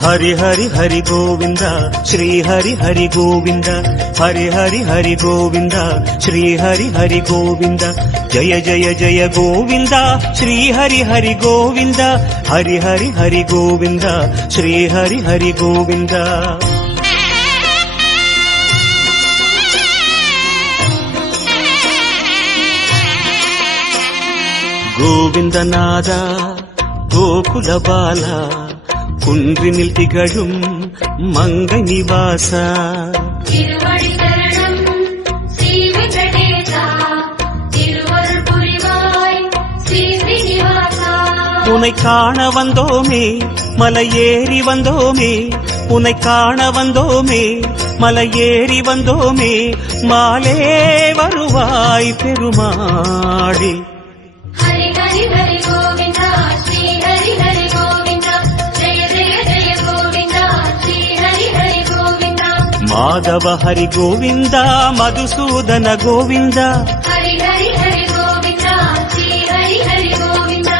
हरि हरि हरि गोविंद श्री हरि हरि गोविंद हरि हरि हरि गोविंद श्री हरि हरि गोविंद जय जय जय गोविंद श्री हरि हरि गोविंद हरि हरि हरि गोविंद श्री हरि हरि गोविंद गोविंदनाद गोकुल बाला குன்றினில் திகழும் மங்கை நிவாசா திருவடி சரணம் ஸ்ரீ வெங்கடேசா திருவருள் புரிவாய் ஸ்ரீ ஸ்ரீனிவாசா உன்னை காண வந்தோமே மலை ஏறி வந்தோமே உன்னை காண வந்தோமே மலை ஏறி வந்தோமே மாலே வருவாய் பெருமாளே ஹரி ஹரி ஹரி கோவிந்தா ஸ்ரீ ஹரி ஹரி கோவிந்தா ஜெய ஜெய ஜெய கோவிந்தா ஸ்ரீ ஹரி ஹரி கோவிந்தா மாதவ ஹரி கோவிந்தா மதுசூதன கோவிந்தா ஹரி ஹரி ஹரி கோவிந்தா ஸ்ரீ ஹரி ஹரி கோவிந்தா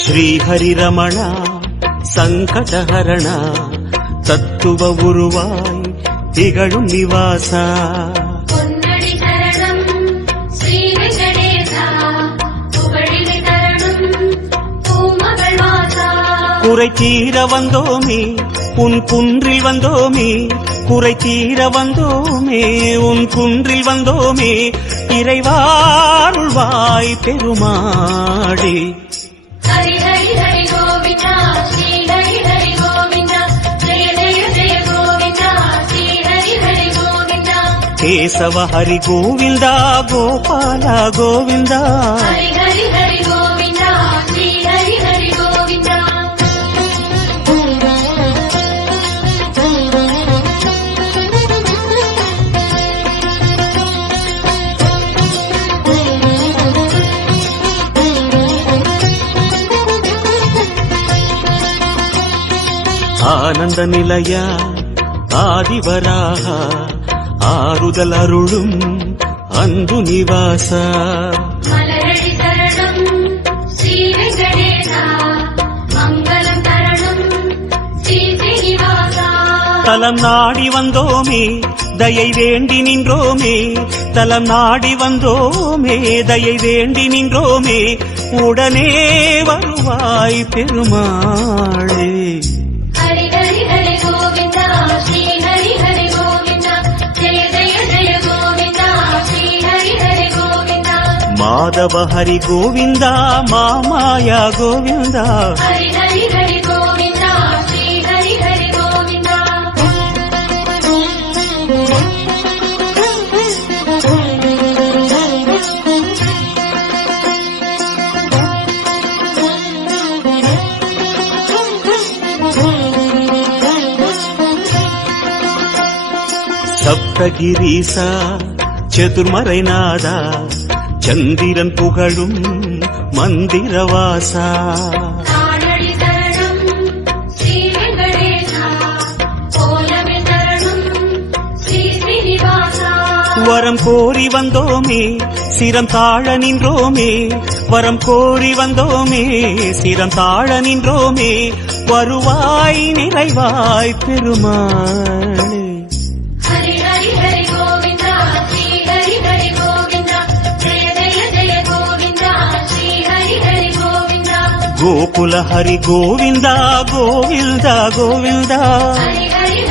श्री हरि रमण संकटहरण तत्व उरुवाय திகழும் நிவாசா பொன்னடி சரணம் ஸ்ரீ வெங்கடேசா புகழினை தரணும் பூமகள் வாசா குறை தீர வந்தோமே உன் குன்றில் வந்தோமே குறை தீர வந்தோமே உன் குன்றில் வந்தோமே இறைவாருள்வாய் பெருமாளே ஹரி ஹரி ஹரி கோவிந்தா ஸ்ரீ ஹரி ஹரி கோவிந்தா ஜெய ஜெய ஜெய கோவிந்தா ஸ்ரீ ஹரி ஹரி கோவிந்தா கேசவ ஹரி கோவிந்தா கோபால கோவிந்தா ஹரி ஹரி ஹரி கோவிந்தா ஸ்ரீ ஹரி ஹரி கோவிந்தா ஆனந்த நிலைய ஆதிவராக ஆறுதல் அருளும் அன்பு நிவாசா மலரடி சரணம் ஸ்ரீ வெங்கடேசா மங்களம் தரணும் ஸ்ரீ ஸ்ரீனிவாசா தலம் நாடி வந்தோமே தயை வேண்டி நின்றோமே தலம் நாடி வந்தோமே தயை வேண்டி நின்றோமே உடனே வருவாய் பெருமாளே ஹரி ஹரி ஹரி கோவிந்தா ஸ்ரீ ஹரி ஹரி கோவிந்தா ஜெய ஜெய ஜெய கோவிந்தா ஸ்ரீ ஹரி ஹரி கோவிந்தா மாதவ ஹரி கோவிந்தா மாமாயா கோவிந்தா ஹரி ஹரி ஹரி கோவிந்தா ஸ்ரீ ஹரி ஹரி கோவிந்தா சப்தகிரீசா சதுர்மறைநாதா சந்திரன் புகழும் மந்திரவாசா தானடி சரணம் ஸ்ரீ வெங்கடேசா கோலமே சரணம் ஸ்ரீ ஸ்ரீனிவாசா வரம் கோரி வந்தோமே சிரம் தாழ நின்றோமே வரம் கோரி வந்தோமே சிரம் தாழ நின்றோமே வருவாய் நிறைவாய் பெருமாளே ஹரி ஹரி ஹரி கோவிந்தா ஸ்ரீ ஹரி ஹரி கோவிந்தா ஜெய ஜெய ஜெய கோவிந்தா ஸ்ரீ ஹரி ஹரி கோவிந்தா கோகுல ஹரி கோவிந்தா கோவிந்தா கோவிந்தா ஹரி ஹரி